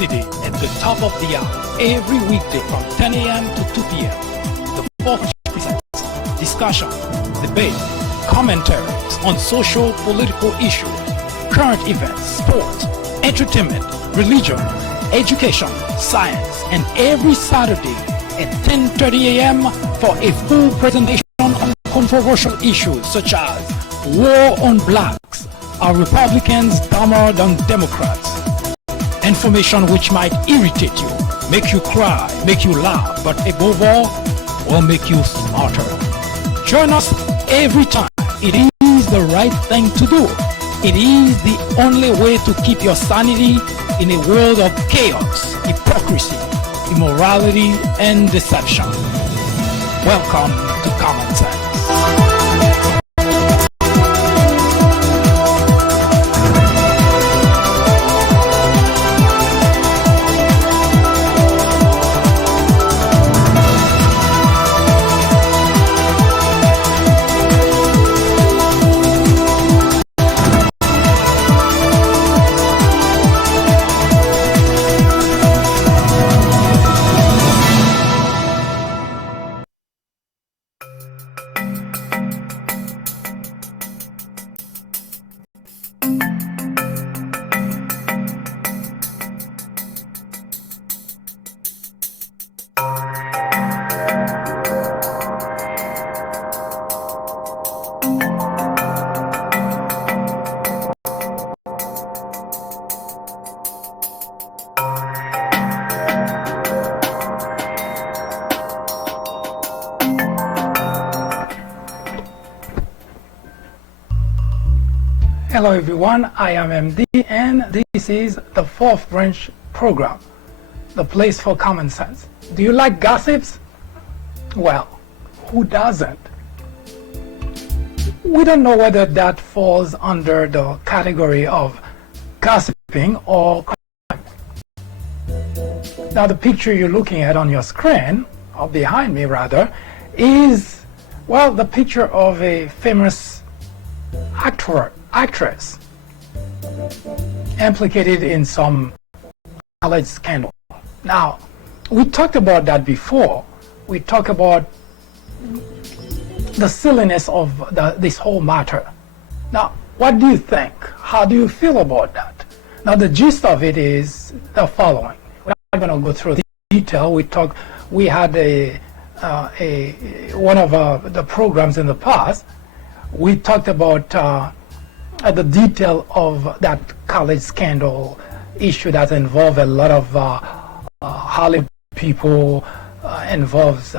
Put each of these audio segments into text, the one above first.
City at the top of the hour every weekday from 10 a.m. to 2 p.m. The fourth presents discussion, debate, commentaries on social, political issues, current events, sports, entertainment, religion, education, science, and every Saturday at 10:30 a.m. for a full presentation on controversial issues such as war on blacks, are Republicans dumber than Democrats? Information which might irritate you, make you cry, make you laugh, but above all, will make you smarter. Join us every time. It is the right thing to do. It is the only way to keep your sanity in a world of chaos, hypocrisy, immorality, and deception. Welcome to Common Sense. Hello everyone, I am MD and this is the fourth branch program, the place for common sense. Do you like gossips? Well, who doesn't? We don't know whether that falls under the category of gossiping or crime. Now the picture you're looking at on your screen, or behind me rather, is, well, the picture of a famous actress implicated in some college scandal. Now, we talked about that before. We talked about the silliness of this whole matter. Now, what do you think? How do you feel about that? Now, the gist of it is the following. We're not going to go through the detail. We had one of the programs in the past. We talked about the detail of that college scandal issue that involved a lot of Hollywood people, involves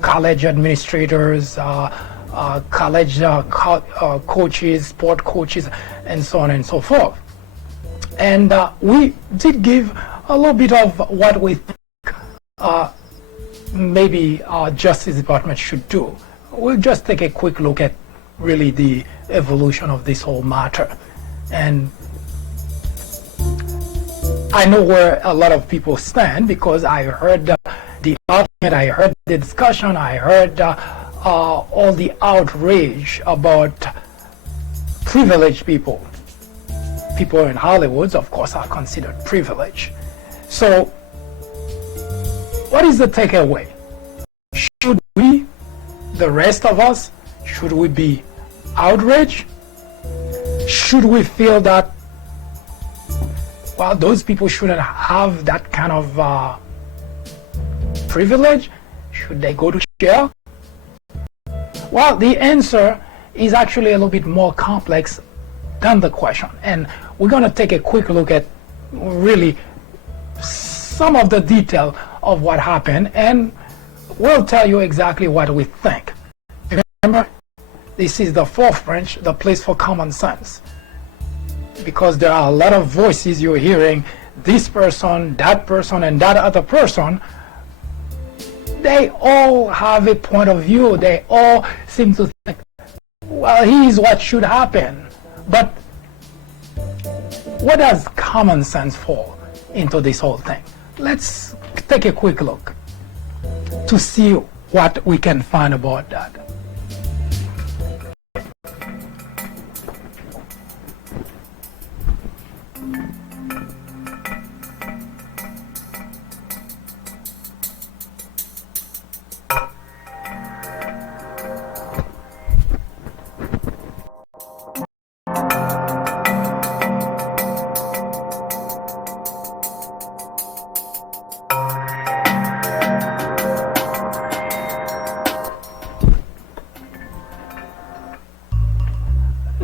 college administrators, college coaches, sport coaches, and so on and so forth. And we did give a little bit of what we think maybe our Justice Department should do. We'll just take a quick look at really the evolution of this whole matter. And I know where a lot of people stand because I heard the argument, I heard the discussion, I heard all the outrage about privileged people. People in Hollywood, of course, are considered privileged. So, what is the takeaway? Should we, the rest of us, should we be outraged? Should we feel that, well, those people shouldn't have that kind of privilege? Should they go to jail? Well, the answer is actually a little bit more complex than the question. And we're going to take a quick look at really some of the detail of what happened, and we'll tell you exactly what we think. Remember, this is the fourth branch, the place for common sense. Because there are a lot of voices you're hearing, this person, and that other person. They all have a point of view. They all seem to think, well, here's what should happen. But what does common sense fall into this whole thing? Let's take a quick look to see what we can find about that.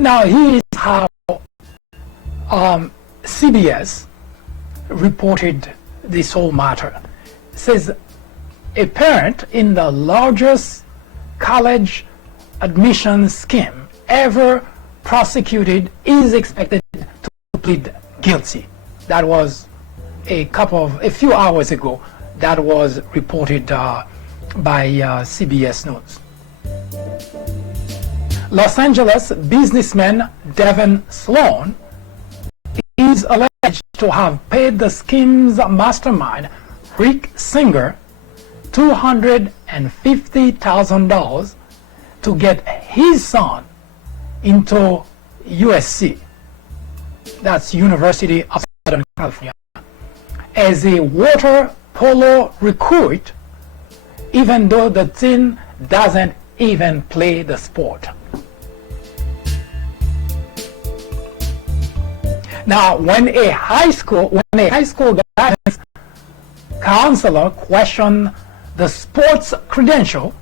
Now, here's how CBS reported this whole matter. It says a parent in the largest college admission scheme ever prosecuted is expected to plead guilty. That was a few hours ago. That was reported by CBS News. Los Angeles businessman Devin Sloan is alleged to have paid the scheme's mastermind, Rick Singer, $250,000 to get his son into USC, that's University of Southern California, as a water polo recruit, even though the teen doesn't even play the sport. Now, when a high school guidance counselor questioned the sports credential,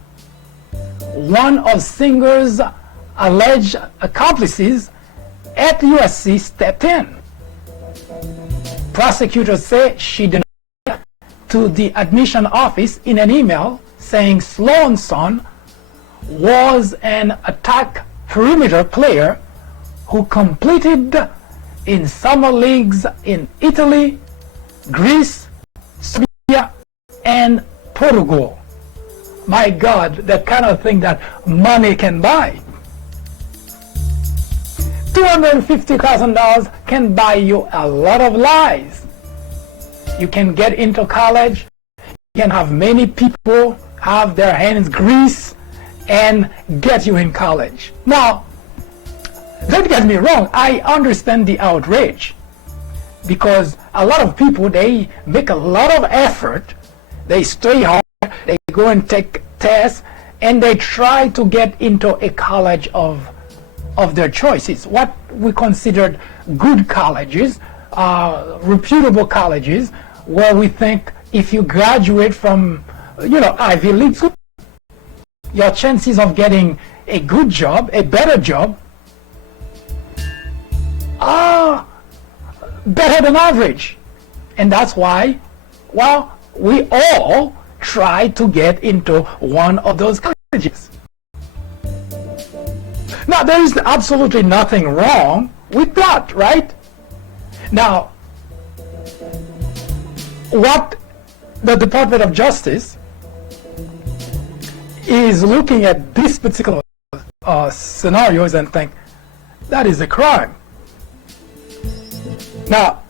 one of Singer's alleged accomplices at USC stepped in. Prosecutors say she denied to the admission office in an email saying Sloan's son was an attack perimeter player who competed in summer leagues in Italy, Greece, Serbia, and Portugal. My God, the kind of thing that money can buy. $250,000 can buy you a lot of lies. You can get into college, you can have many people have their hands greased and get you in college. Now, don't get me wrong, I understand the outrage, because a lot of people, they make a lot of effort, they study hard, they go and take tests, and they try to get into a college of their choices, what we considered good colleges, reputable colleges, where we think if you graduate from, Ivy League school, your chances of getting a good job, a better job, are better than average. And that's why, well, we all try to get into one of those colleges. Now, there is absolutely nothing wrong with that, right? Now, what the Department of Justice is looking at these particular scenarios and think that is a crime. Now,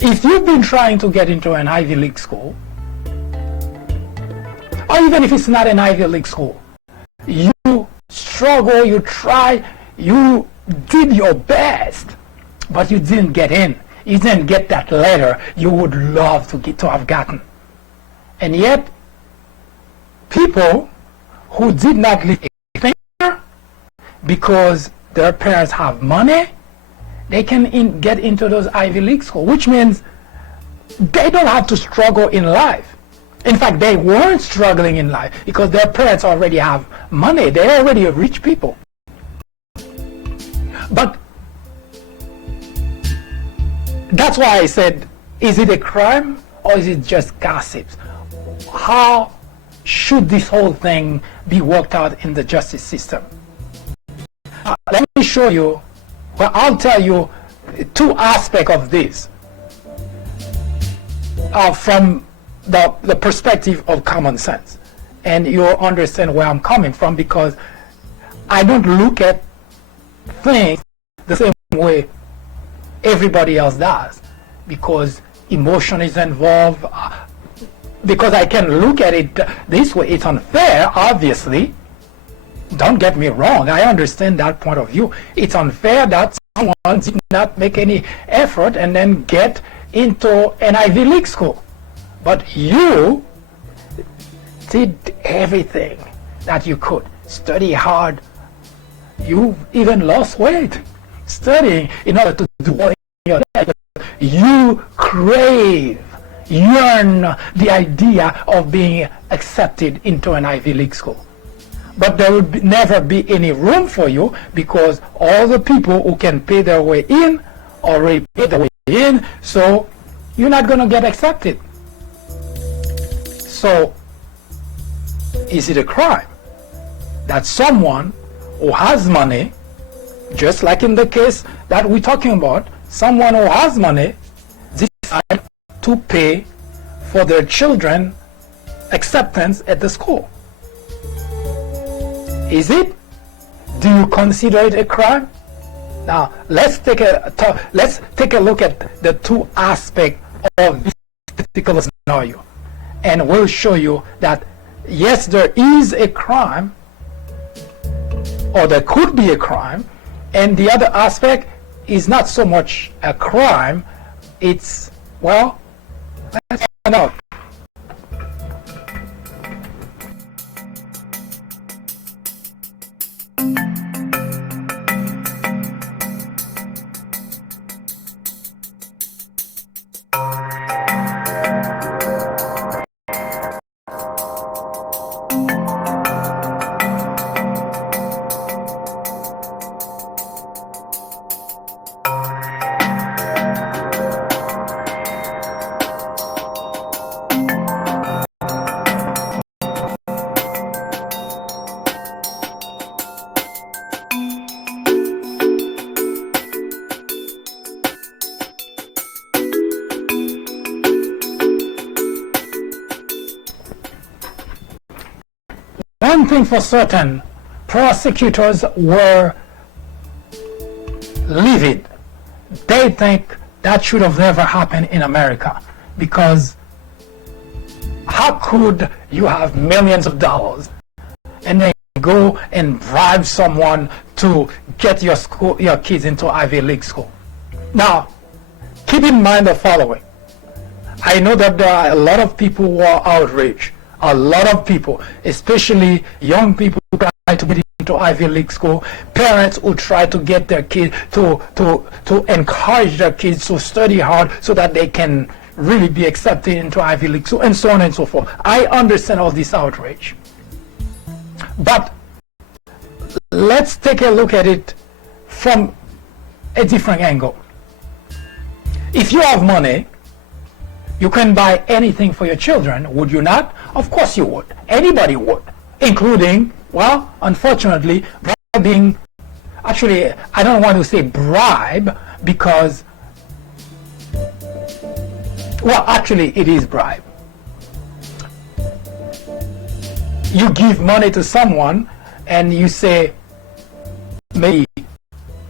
if you've been trying to get into an Ivy League school, or even if it's not an Ivy League school, you struggle, you try, you did your best, but you didn't get in. You didn't get that letter you would love to have gotten. And yet, people who did not leave a finger because their parents have money, they can get into those Ivy League schools, which means they don't have to struggle in life. In fact, they weren't struggling in life because their parents already have money. They're already rich people. But that's why I said, is it a crime or is it just gossip? How should this whole thing be worked out in the justice system? Let me show you. Well, I'll tell you two aspects of this from the perspective of common sense. And you'll understand where I'm coming from, because I don't look at things the same way everybody else does, because emotion is involved, because I can look at it this way. It's unfair, obviously. Don't get me wrong, I understand that point of view. It's unfair that someone did not make any effort and then get into an Ivy League school. But you did everything that you could. Study hard. You even lost weight studying in order to do what in your life. You yearn the idea of being accepted into an Ivy League school. but there will never be any room for you because all the people who can pay their way in already paid their way in, so you're not going to get accepted. So, is it a crime that someone who has money, just like in the case that we're talking about, someone who has money decides to pay for their children acceptance at the school? Is it? Do you consider it a crime? Now let's take a look at the two aspects of this particular scenario, and we'll show you that yes, there is a crime, or there could be a crime, and the other aspect is not so much a crime, it's, well, let's find out. One thing for certain, prosecutors were livid. They think that should have never happened in America, because how could you have millions of dollars and then go and bribe someone to get your kids into Ivy League school? Now, keep in mind the following. I know that there are a lot of people who are outraged. A lot of people, especially young people who try to get into Ivy League school, parents who try to get their kids to encourage their kids to study hard so that they can really be accepted into Ivy League school, and so on and so forth. I understand all this outrage. But let's take a look at it from a different angle. If you have money, you can buy anything for your children, would you not? Of course you would. Anybody would, including, well, unfortunately, bribing. Actually, I don't want to say bribe because, well, actually it is bribe. You give money to someone and you say, maybe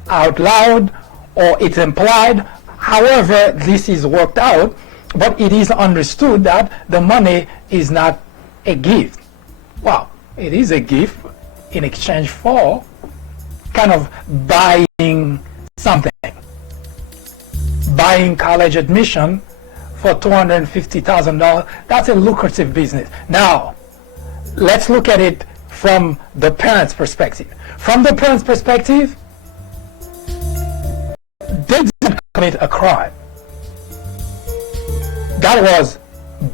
out loud or it's implied, however this is worked out, but it is understood that the money is not a gift. Well, it is a gift in exchange for kind of buying something. Buying college admission for $250,000, that's a lucrative business. Now, let's look at it from the parent's perspective. From the parent's perspective, they didn't commit a crime. That was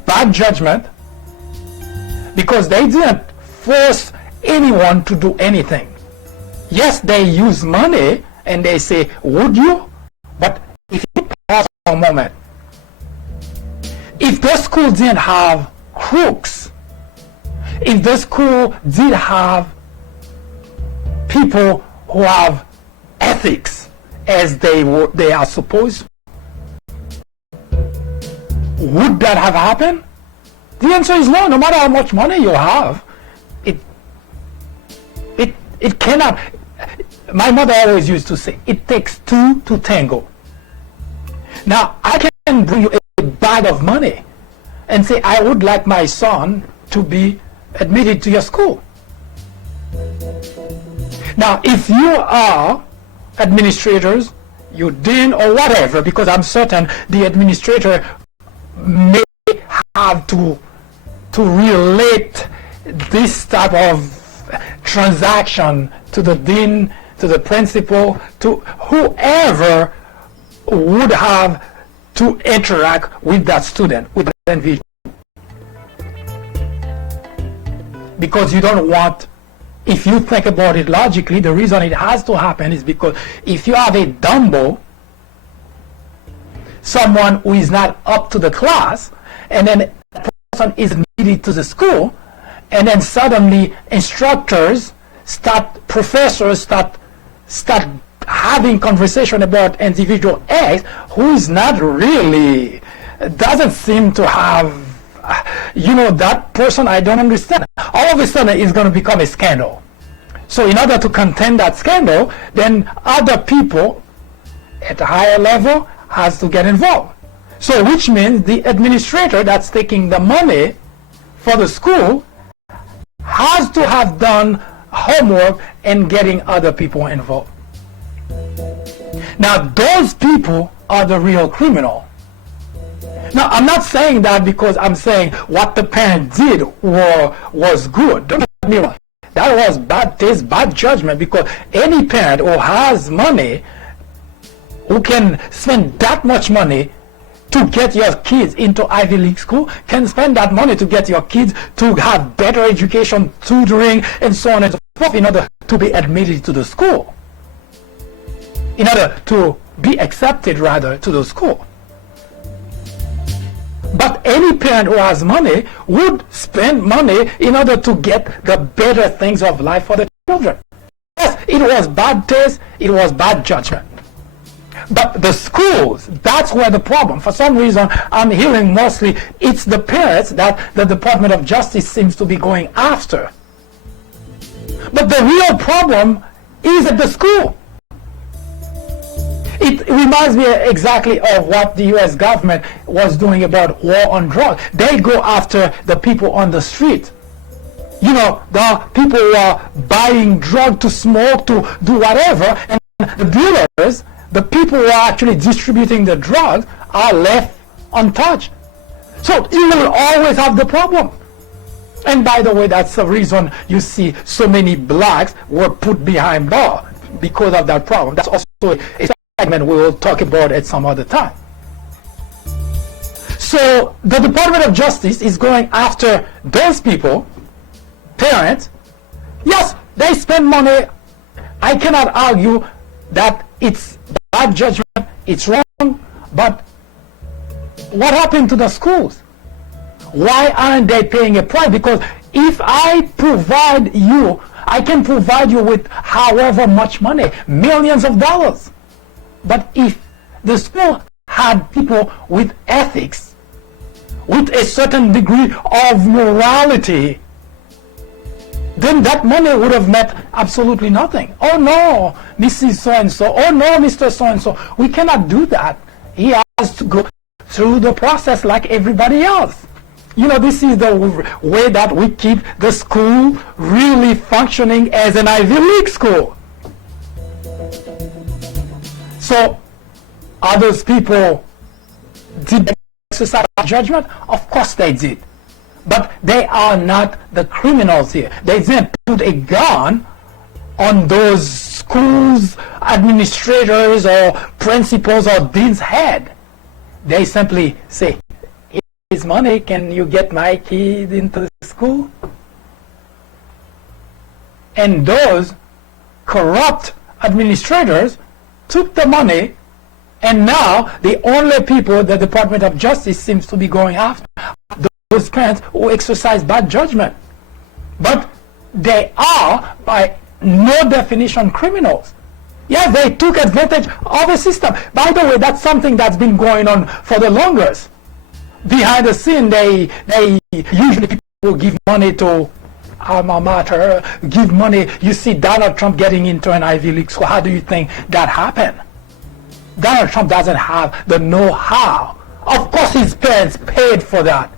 bad judgment, because they didn't force anyone to do anything. Yes, they use money and they say, would you? But if you pause for a moment, if the school didn't have crooks, if the school did have people who have ethics as they are supposed, would that have happened? The answer is no. No matter how much money you have, it cannot. My mother always used to say, it takes two to tango. Now, I can bring you a bag of money and say, I would like my son to be admitted to your school. Now, if you are administrators, you dean or whatever, because I'm certain the administrator may have to relate this type of transaction to the dean, to the principal, to whoever would have to interact with that student, with that individual. Because you don't want if you think about it logically, the reason it has to happen is because if you have a Dumbo, someone who is not up to the class, and then that person is admitted to the school, and then suddenly professors start having conversation about individual X who is not really, doesn't seem to have, that person I don't understand. All of a sudden it's going to become a scandal. So in order to contain that scandal, then other people at a higher level has to get involved. So which means the administrator that's taking the money for the school has to have done homework and getting other people involved. Now those people are the real criminal. Now I'm not saying that because I'm saying what the parent did was good. Don't get me wrong. That was bad taste, bad judgment, because any parent who has money, who can spend that much money to get your kids into Ivy League school, can spend that money to get your kids to have better education, tutoring, and so on and so forth in order to be admitted to the school, in order to be accepted rather to the school. But any parent who has money would spend money in order to get the better things of life for the children. Yes, it was bad taste, it was bad judgment. But the schools, that's where the problem. For some reason, I'm hearing mostly it's the parents that the Department of Justice seems to be going after. But the real problem is at the school. It reminds me exactly of what the U.S. government was doing about war on drugs. They go after the people on the street. The people who are buying drugs to smoke, to do whatever, and the dealers, the people who are actually distributing the drugs, are left untouched. So you will always have the problem. And by the way, that's the reason you see so many blacks were put behind bars, because of that problem. That's also a segment we will talk about at some other time. So the Department of Justice is going after those people, parents. Yes, they spend money. I cannot argue that it's bad judgment, it's wrong, but what happened to the schools? Why aren't they paying a price? Because if I can provide you with however much money, millions of dollars. But if the school had people with ethics, with a certain degree of morality, then that money would have meant absolutely nothing. Oh no, Mrs. So-and-so, oh no, Mr. So-and-so. We cannot do that. He has to go through the process like everybody else. This is the way that we keep the school really functioning as an Ivy League school. So, are those people, did they exercise judgment? Of course they did. But they are not the criminals here. They didn't put a gun on those schools, administrators, or principals, or dean's head. They simply say, here's money, can you get my kid into the school? And those corrupt administrators took the money, and now the only people the Department of Justice seems to be going after are those parents who exercise bad judgment. But they are, by no definition, criminals. Yeah, they took advantage of a system. By the way, that's something that's been going on for the longest. Behind the scene, they usually people give money to alma mater, give money. You see Donald Trump getting into an Ivy League school. How do you think that happened? Donald Trump doesn't have the know-how. Of course his parents paid for that.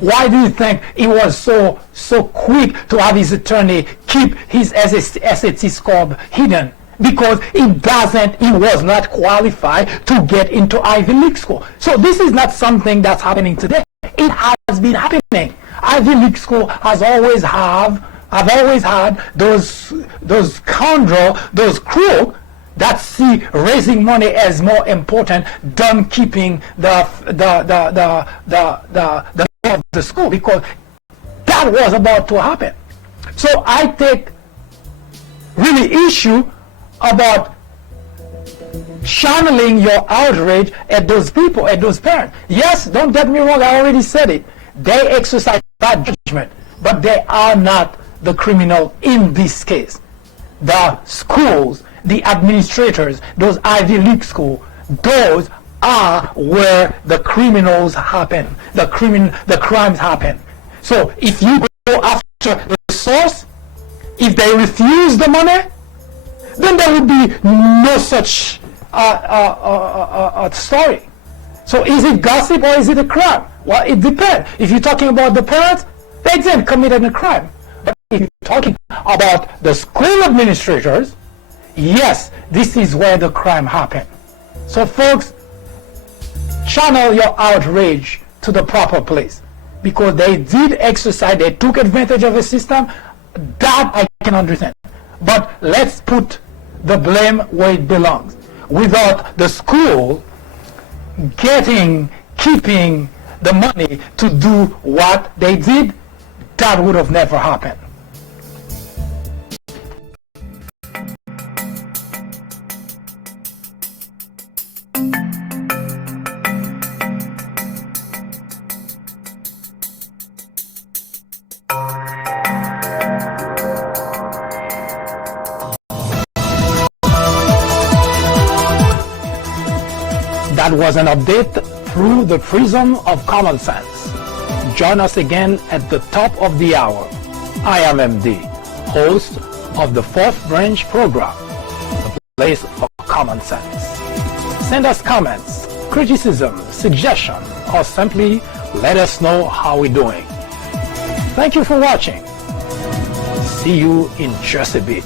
Why do you think he was so quick to have his attorney keep his SAT score hidden? Because he was not qualified to get into Ivy League school. So this is not something that's happening today. It has been happening. Ivy League school has always had those scoundrels, those crooks that see raising money as more important than keeping the of the school, because that was about to happen. So I take really issue about channeling your outrage at those people, at those parents. Yes, don't get me wrong, I already said it. They exercise bad judgment, but they are not the criminal in this case. The schools, the administrators, those Ivy League schools, those are where the criminals happen, the crimes happen. So if you go after the source, if they refuse the money, then there would be no such story. So is it gossip or is it a crime? Well, it depends. If you're talking about the parents, they didn't commit a crime. But if you're talking about the school administrators, yes, this is where the crime happened. So folks, channel your outrage to the proper place, because they did exercise, they took advantage of a system that I can understand. But let's put the blame where it belongs. Without the school keeping the money to do what they did, that would have never happened. That was an update through the prism of common sense. Join us again at the top of the hour. I am MD, host of the Fourth Branch program, the place for common sense. Send us comments, criticism, suggestion, or simply let us know how we're doing. Thank you for watching. See you in just a bit.